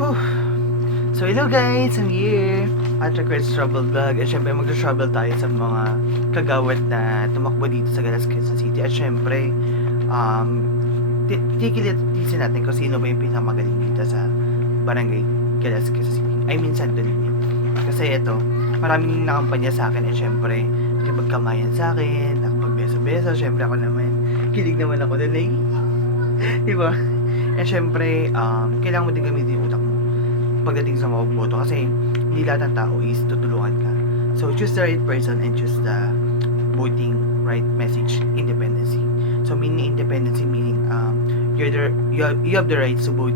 Whew. So hello guys, I'm here at Records Travel Vlog. At syempre mag-travel tayo sa mga kagawad na tumakbo dito sa Galas, Quezon City. At syempre, tikilitisin natin kung sino ba yung pinakamagaling dito sa Barangay Galas, Quezon City. I mean Santo Niño. Kasi ito, maraming nakampanya sa akin. At syempre, nakipagkamayan sa akin, nakapagbeso-beso. Syempre ako naman, kilig naman ako na diba? And syempre, kailangan mo din gamitin yung utak mo pagdating sa mga boto kasi hindi lahat ng tao is tutulungan ka. So, choose the right person and choose the voting right message, independency. So, meaning independency meaning you have the right to vote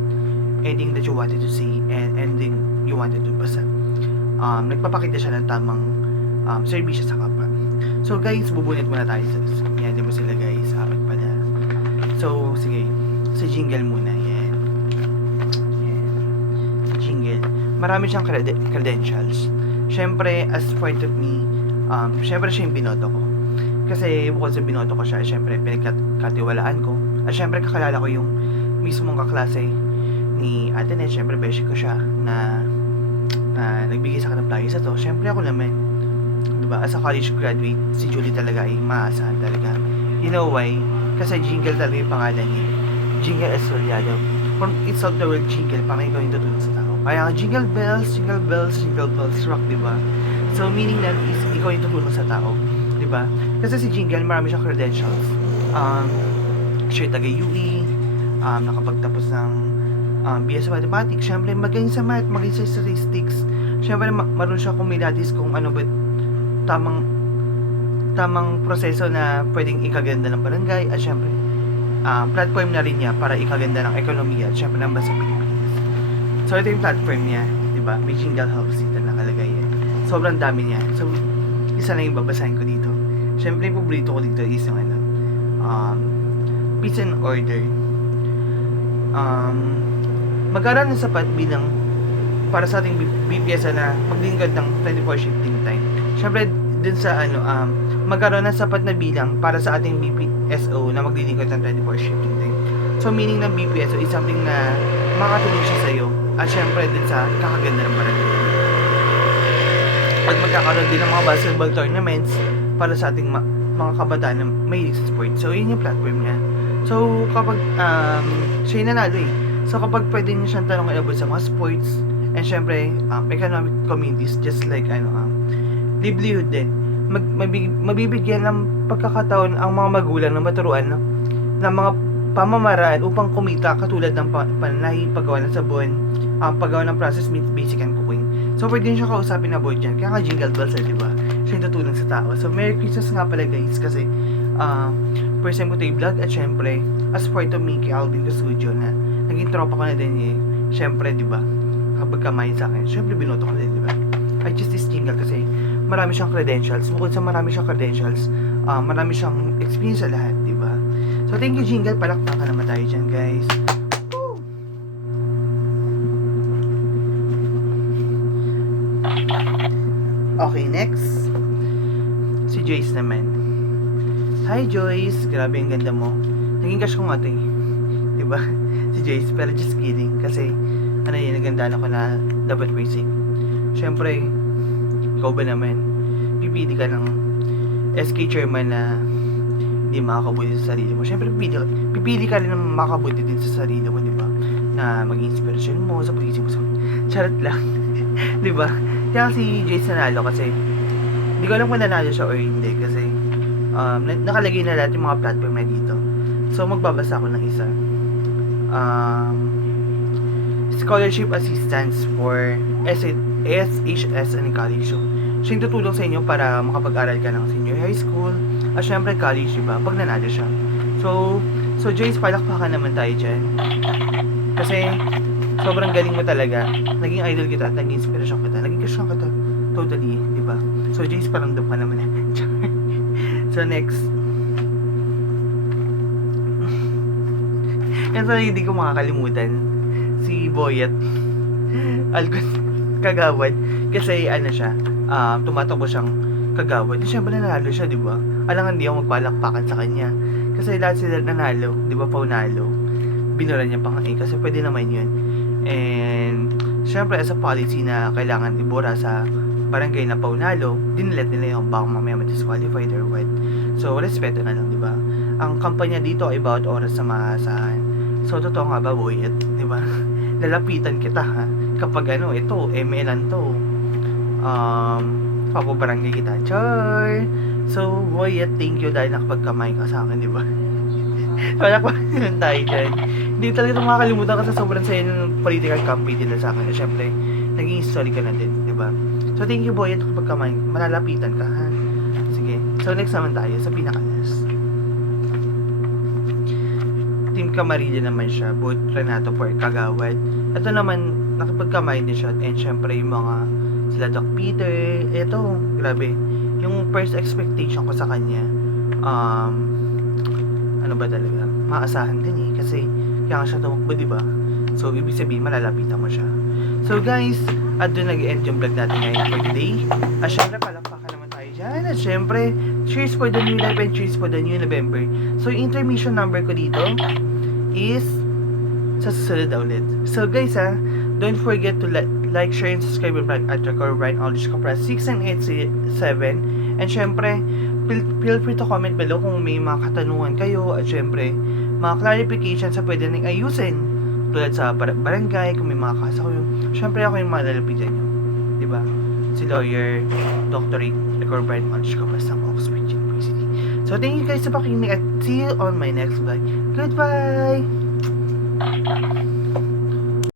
anything that you wanted to see and anything you wanted to basta. Nagpapakita siya ng tamang serbisyo sa kapwa. So, guys, bubunit muna tayo sa yan, di ba sila guys? Apat pala. So, sige. Sa jingle muna, yan. Jingle. Marami siyang credentials. Syempre, as point of me, syempre siya yung binoto ko. Kasi bukod sa binoto ko siya, syempre pinagkatiwalaan ko. At syempre kakalala ko yung mismong kaklase ni Ate Net. Syempre beshi ko siya na nagbigay sa akin ng flyer sa to. Syempre ako naman. Diba? As a college graduate, si Julie talaga ay maasahan talaga. You know why? Kasi jingle talaga yung pangalan niya. Jingle Estrellado. From It's Out the World Jingle, parang ikaw yung tutulong sa tao. Kaya jingle bells, jingle bells, jingle bells rock, diba? So, meaning na is ikaw yung tutulong sa tao, diba? Kasi si Jingle, marami siyang credentials. Siya yung taga-UE, nakapagtapos ng BS Mathematics. Siyempre, magaling sa math, magaling sa statistics. Siyempre, marunong siya kumilatis kung ano ba tamang proseso na pwedeng ikaganda ng barangay. At siyempre, platform na rin niya para ikaganda ng ekonomiya at syempre ng bansa Pilipinas. So, ito yung platform niya, di ba? May jingle house dito nakalagay yan. Sobrang dami niya. So, isa lang yung babasahin ko dito. Syempre, yung paborito ko dito is yung peace and order. Magkaroon ng sapat bilang para sa ating BPS na paglingkod ng 24 shifting time. Syempre, dun sa magkaroon ng sapat na bilang para sa ating BPSO na maglilingkod ng 24 shifting time. So, meaning ng BPSO is something na makatulong siya sa'yo at syempre din sa kakaganda ng barangay. At magkakaroon din ng mga basketball tournaments para sa ating mga kabataan na may sport. So, yun yung platform niya. So, kapag siya yung nanalo eh. So, kapag pwede niya siyang tanongin about sa mga sports and syempre, economic communities just like livelihood din. Mabibigyan ng pagkakataon ang mga magulang na maturuan ng mga pamamaraan upang kumita katulad ng pananahi, paggawa ng sabon, paggawa ng process meat, basic and cooking. So, pwede nyo siya kausapin na about dyan. Kaya nga jingle bells, diba? Siya yung tutulong sa tao. So, Merry Christmas nga pala guys kasi first time ko ito i-vlog at syempre, as part of me kay Alvin Casudio na naging tropa ko na din eh. Syempre, diba? Kapag kamayin sa akin, syempre binoto ko na din, diba? I just this jingle kasi marami siyang credentials. Bukod sa marami siyang credentials, marami siyang experience sa lahat, diba? So, thank you, Jingle. Palakpakan naman tayo dyan, guys. Woo! Okay, next. Si Joyce naman. Hi, Joyce. Grabe yung ganda mo. Naging crush ko nga ito eh. Diba? Si Joyce. Pero just kidding. Kasi, nagandaan ako na dapat basic. Siyempre, ikaw ba naman? Pipili ka ng SK chairman na hindi makakabuti sa sarili mo. Siyempre, pipili ka rin na makakabuti din sa sarili mo, di ba? Na maging inspirasyon mo sa pag-isip mo. Charot lang. Di ba? Kaya si Jace nanalo kasi hindi ko alam kung nanalo siya or hindi kasi nakalagay na lahat yung mga platform na dito. So, magbabasa ako ng isa. Scholarship Assistance for SHS and college. So, siya yung tutulong sa inyo para makapag-aral ka ng senior high school at syempre college, diba? Pag nanalo siya. So Joyce, palakpakan naman tayo dyan. Kasi, sobrang galing mo talaga. Naging idol kita at naging inspirasyon kita. Naging crush kita. Totally, diba? So, Joyce, paramdam ka naman. So, next. Yan sa hindi ko makakalimutan. Si Boyet. Algon Kagawad. Kasi, siya, tumatakbo siyang kagawad. Di syempre nanalo siya, di ba? Alangan di ako magpalakpakan sa kanya. Kasi lahat sila nanalo, di ba? Paunalo. Binura niya pa nga eh, kasi pwede naman yun. And syempre as a policy na kailangan ibura sa barangay na paunalo, dinilet nila yung baka mamaya ma-disqualified or what. So respeto na lang, di ba? Ang kampanya dito ay bawat oras na maasahan. So totoo nga ba, boy? At, di ba? Lalapitan kita, ha? Kapag ito, MLan to. Papabarangay kita. Char! So, boy, thank you dahil nakapagkamay ka sa akin, di ba? Wala pa rin tayo dyan. Hindi talaga ito makakalimutan kasi sobrang saya ng political campaign nila sa akin. Siyempre, naging history ka na din, di ba? So, thank you, boy, at kapagkamay, malalapitan ka, ha? Sige. So, next naman tayo sa pinaka-last. Team Camarilla naman siya, both Renato for Kagawad. Ito naman, nakapagkamay din siya. And syempre, yung mga sila Doc Peter, ito, grabe. Yung first expectation ko sa kanya, ano ba talaga, maasahan din eh. Kasi, kaya nga siya tumakbo, diba? So, ibig sabihin, malalapitan mo siya. So, guys, at doon nag-end yung vlog natin ngayon for today. At syempre, palakpakan naman tayo dyan. At syempre, cheers for the new life and cheers for the new November. So, yung intermission number ko dito is sa susunod na ulit. So, guys, don't forget to like, share, and subscribe at Record Brian Aldrich Press 6 and 8 7. And syempre, feel free to comment below kung may mga katanungan kayo. At syempre, mga clarifications sa pwede nang ayusin. Tulad sa barangay, kung may mga kaso kayo. Syempre, ako yung malalapitan nyo. Diba? Si Lawyer Dr. Record Brian Aldrich Press ng Oxford University. So, thank you guys sa pakinig at see you on my next vlog. Goodbye!